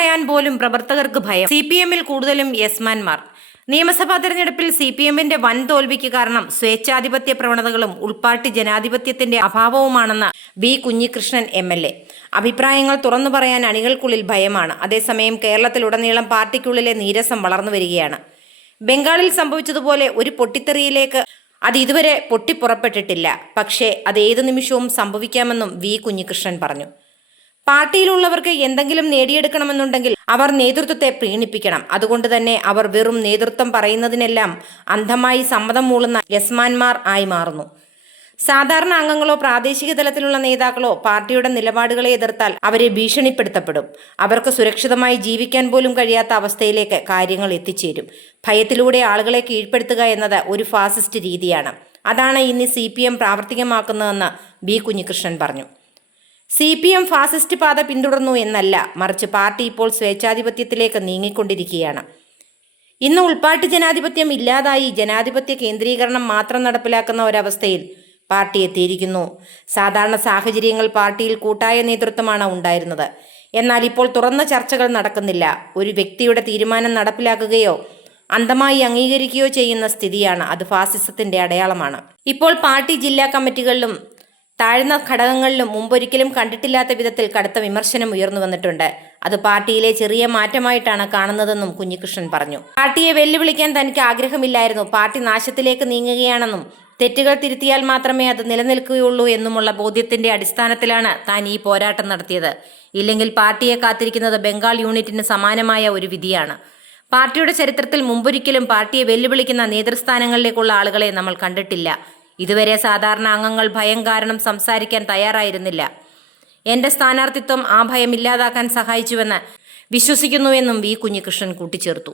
പറയാൻ പോലും പ്രവർത്തകർക്ക് ഭയം. CPM-ൽ കൂടുതലും യെസ്മാൻമാർ. നിയമസഭാ തെരഞ്ഞെടുപ്പിൽ CPM-ന്റെ വൻ തോൽവിക്ക് കാരണം സ്വേച്ഛാധിപത്യ പ്രവണതകളും ഉൾപാർട്ടി ജനാധിപത്യത്തിന്റെ അഭാവവുമാണെന്ന് വി. കുഞ്ഞികൃഷ്ണൻ MLA. അഭിപ്രായങ്ങൾ തുറന്നു പറയാൻ അണികൾക്കുള്ളിൽ ഭയമാണ്. അതേസമയം കേരളത്തിലുടനീളം പാർട്ടിക്കുള്ളിലെ നീരസം വളർന്നു വരികയാണ്. ബംഗാളിൽ സംഭവിച്ചതുപോലെ ഒരു പൊട്ടിത്തെറിയിലേക്ക് അത് ഇതുവരെ പൊട്ടിപ്പുറപ്പെട്ടിട്ടില്ല. പക്ഷേ അത് ഏതു നിമിഷവും സംഭവിക്കാമെന്നും വി. കുഞ്ഞികൃഷ്ണൻ പറഞ്ഞു. പാർട്ടിയിലുള്ളവർക്ക് എന്തെങ്കിലും നേടിയെടുക്കണമെന്നുണ്ടെങ്കിൽ അവർ നേതൃത്വത്തെ പ്രീണിപ്പിക്കണം. അതുകൊണ്ട് തന്നെ അവർ വെറും നേതൃത്വം പറയുന്നതിനെല്ലാം അന്ധമായി സമ്മതം മൂളുന്ന യസ്മാൻമാർ ആയി മാറുന്നു. സാധാരണ അംഗങ്ങളോ പ്രാദേശിക തലത്തിലുള്ള നേതാക്കളോ പാർട്ടിയുടെ നിലപാടുകളെ എതിർത്താൽ അവരെ ഭീഷണിപ്പെടുത്തപ്പെടും. അവർക്ക് സുരക്ഷിതമായി ജീവിക്കാൻ പോലും കഴിയാത്ത അവസ്ഥയിലേക്ക് കാര്യങ്ങൾ എത്തിച്ചേരും. ഭയത്തിലൂടെ ആളുകളെ കീഴ്പ്പെടുത്തുക എന്നത് ഒരു ഫാസിസ്റ്റ് രീതിയാണ്. അതാണ് ഇന്ന് CPM പ്രാവർത്തികമാക്കുന്നതെന്ന് വി. കുഞ്ഞികൃഷ്ണൻ പറഞ്ഞു. CPM ഫാസിസ്റ്റ് പാത പിന്തുടർന്നു എന്നല്ല, മറിച്ച് പാർട്ടി ഇപ്പോൾ സ്വേച്ഛാധിപത്യത്തിലേക്ക് നീങ്ങിക്കൊണ്ടിരിക്കുകയാണ്. ഇന്ന് ഉൾപാർട്ടി ജനാധിപത്യം ഇല്ലാതായി ജനാധിപത്യ കേന്ദ്രീകരണം മാത്രം നടപ്പിലാക്കുന്ന ഒരവസ്ഥയിൽ പാർട്ടി എത്തിയിരിക്കുന്നു. സാധാരണ സാഹചര്യങ്ങൾ പാർട്ടിയിൽ കൂട്ടായ നേതൃത്വമാണ് ഉണ്ടായിരുന്നത്. എന്നാൽ ഇപ്പോൾ തുറന്ന ചർച്ചകൾ നടക്കുന്നില്ല. ഒരു വ്യക്തിയുടെ തീരുമാനം നടപ്പിലാക്കുകയോ അന്ധമായി അംഗീകരിക്കുകയോ ചെയ്യുന്ന സ്ഥിതിയാണ്. അത് ഫാസിസത്തിന്റെ അടയാളമാണ്. ഇപ്പോൾ പാർട്ടി ജില്ലാ കമ്മിറ്റികളിലും താഴ്ന്ന ഘടകങ്ങളിലും മുമ്പൊരിക്കലും കണ്ടിട്ടില്ലാത്ത വിധത്തിൽ കടുത്ത വിമർശനം ഉയർന്നു വന്നിട്ടുണ്ട്. അത് പാർട്ടിയിലെ ചെറിയ മാറ്റമായിട്ടാണ് കാണുന്നതെന്നും കുഞ്ഞികൃഷ്ണൻ പറഞ്ഞു. പാർട്ടിയെ വെല്ലുവിളിക്കാൻ തനിക്ക് ആഗ്രഹമില്ലായിരുന്നു. പാർട്ടി നാശത്തിലേക്ക് നീങ്ങുകയാണെന്നും തെറ്റുകൾ തിരുത്തിയാൽ മാത്രമേ അത് നിലനിൽക്കുകയുള്ളൂ എന്നുമുള്ള ബോധ്യത്തിന്റെ അടിസ്ഥാനത്തിലാണ് താൻ ഈ പോരാട്ടം നടത്തിയത്. ഇല്ലെങ്കിൽ പാർട്ടിയെ കാത്തിരിക്കുന്നത് ബംഗാൾ യൂണിറ്റിന് സമാനമായ ഒരു വിധിയാണ്. പാർട്ടിയുടെ ചരിത്രത്തിൽ മുമ്പൊരിക്കലും പാർട്ടിയെ വെല്ലുവിളിക്കുന്ന നേതൃസ്ഥാനങ്ങളിലേക്കുള്ള ആളുകളെ നമ്മൾ കണ്ടിട്ടില്ല. ഇതുവരെ സാധാരണ അംഗങ്ങൾ ഭയം കാരണം സംസാരിക്കാൻ തയ്യാറായിരുന്നില്ല. എന്റെ സ്ഥാനാർത്ഥിത്വം ആ ഭയം ഇല്ലാതാക്കാൻ സഹായിച്ചുവെന്ന് വിശ്വസിക്കുന്നുവെന്നും വി. കുഞ്ഞികൃഷ്ണൻ കൂട്ടിച്ചേർത്തു.